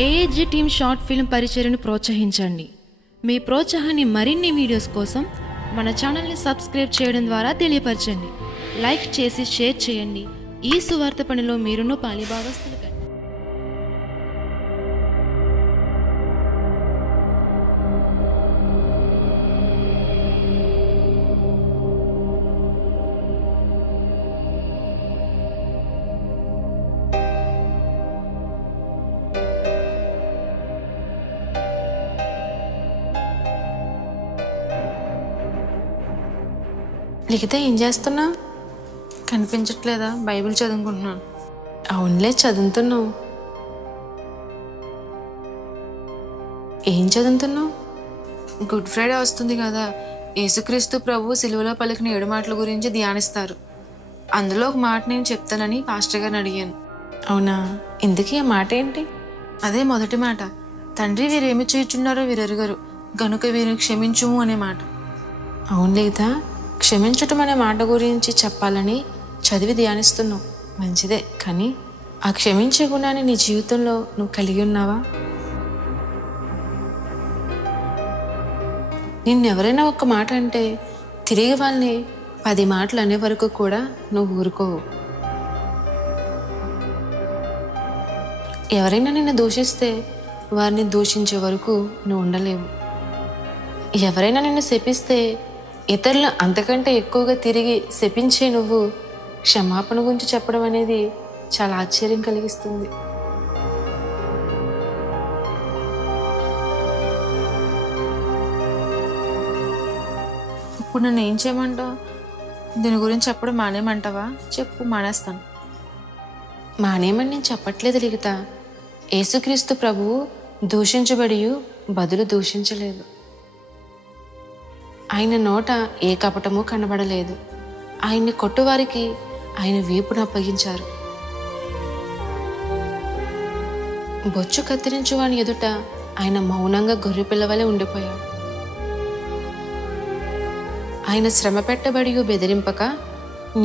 AAG team short film పరిచయను ప్రోత్సహించండి. మీ ప్రోత్సాహాన్ని మరిన్ని వీడియోస్ కోసం మన ఛానల్ని సబ్స్క్రైబ్ చేయడం ద్వారా తెలియపరచండి. లైక్ చేసి షేర్ చేయండి. ఈ సువార్త పనిలో మీరును పాలిభాగస్తులు కండి. లిఖిత, ఏం చేస్తున్నా? కనిపించట్లేదా? బైబిల్ చదువుకుంటున్నాను. అవునులే, చదువుతున్నావు. ఏం చదువుతున్నావు? గుడ్ ఫ్రైడే వస్తుంది కదా, యేసుక్రీస్తు ప్రభు సిలువలో పలికిన 7 మాటల గురించి ధ్యానిస్తారు. అందులో ఒక మాట నేను చెప్తానని పాస్టర్ గారిని అడిగాను. అవునా? ఇందుకీ ఆ మాట ఏంటి? అదే మొదటి మాట, తండ్రి వీరేమి చేయుచున్నారో వీరెరుగరు గనుక వీరిని క్షమించుము అనే మాట. అవును లిఖిత, క్షమించటం అనే మాట గురించి చెప్పాలని చదివి ధ్యానిస్తున్నావు, మంచిదే. కానీ ఆ క్షమించే గుణాన్ని నీ జీవితంలో నువ్వు కలిగి ఉన్నావా? నిన్నెవరైనా ఒక్క మాట అంటే తిరిగి వాళ్ళని 10 మాటలు అనే వరకు కూడా నువ్వు ఊరుకోవు. ఎవరైనా నిన్ను దూషిస్తే వారిని దూషించే వరకు నువ్వు ఉండలేవు. ఎవరైనా నిన్ను శపిస్తే ఇతరులు అంతకంటే ఎక్కువగా తిరిగి శపించే నువ్వు క్షమాపణ గురించి చెప్పడం అనేది చాలా ఆశ్చర్యం కలిగిస్తుంది. ఇప్పుడు నన్ను ఏం చేయమంటావు? దీని గురించి చెప్పడం మానేమంటావా? చెప్పు, మానేస్తాను. మానేమని నేను చెప్పట్లేదు లిఖిత. యేసుక్రీస్తు ప్రభువు దూషించబడి బదులు దూషించలేదు. ఆయన నోట ఏ కపటము కనబడలేదు. ఆయన్ని కొట్టువారికి ఆయన వీపును అప్పగించారు. బొచ్చు కత్తిరించు వాని ఎదుట ఆయన మౌనంగా గొర్రెపిల్ల వలె ఉండిపోయాడు. ఆయన శ్రమ పెట్టబడి బెదిరింపక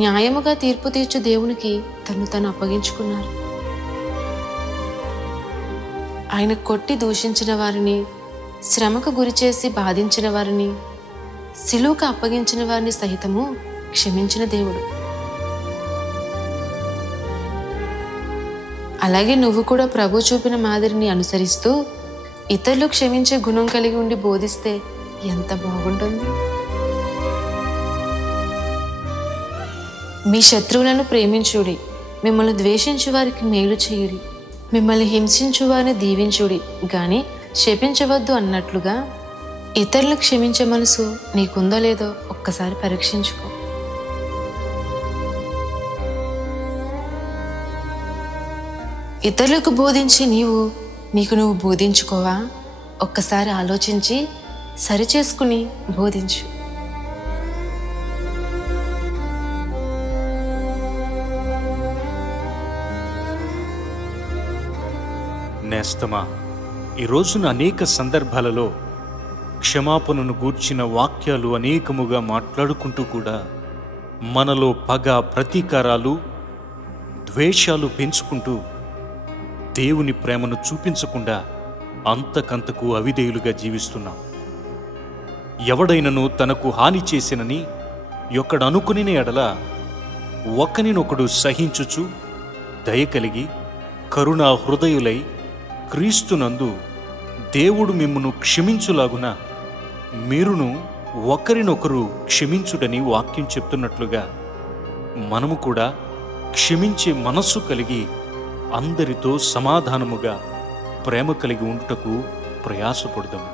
న్యాయముగా తీర్పు తీర్చు దేవునికి తను అప్పగించుకున్నారు. ఆయన కొట్టి దూషించిన వారిని, శ్రమకు గురిచేసి బాధించిన వారిని, సిలువకు అప్పగించిన వారిని సహితము క్షమించిన దేవుడు. అలాగే నువ్వు కూడా ప్రభు చూపిన మాదిరిని అనుసరిస్తూ ఇతరులు క్షమించే గుణం కలిగి ఉండి బోధిస్తే ఎంత బాగుంటుంది. మీ శత్రువులను ప్రేమించుడి, మిమ్మల్ని ద్వేషించు వారికి మేలు చేయుడి, మిమ్మల్ని హింసించు వారిని దీవించుడి గాని శపించవద్దు అన్నట్లుగా ఇతరులు క్షమించే మనసు నీకుందో లేదో ఒక్కసారి పరీక్షించుకో. ఇతరులకు బోధించి నీకు నువ్వు బోధించుకోవా? ఒక్కసారి ఆలోచించి సరిచేసుకుని బోధించు. నేస్తమా, ఈ రోజున అనేక సందర్భాలలో క్షమాపణను గూర్చిన వాక్యాలు అనేకముగా మాట్లాడుకుంటూ కూడా మనలో పగ, ప్రతీకారాలు, ద్వేషాలు పెంచుకుంటూ దేవుని ప్రేమను చూపించకుండా అంతకంతకు అవిధేయులుగా జీవిస్తున్నాం. ఎవడైనను తనకు హాని చేసినని యొక్కడనుకుని ఎడల ఒకనినొకడు సహించుచు దయ కలిగి కరుణా హృదయులై క్రీస్తునందు దేవుడు మిమ్మును క్షమించులాగున మీరును ఒకరినొకరు క్షమించుడని వాక్యం చెప్తున్నట్లుగా మనము కూడా క్షమించే మనస్సు కలిగి అందరితో సమాధానముగా ప్రేమ కలిగి ఉండుటకు ప్రయాసపడదాము.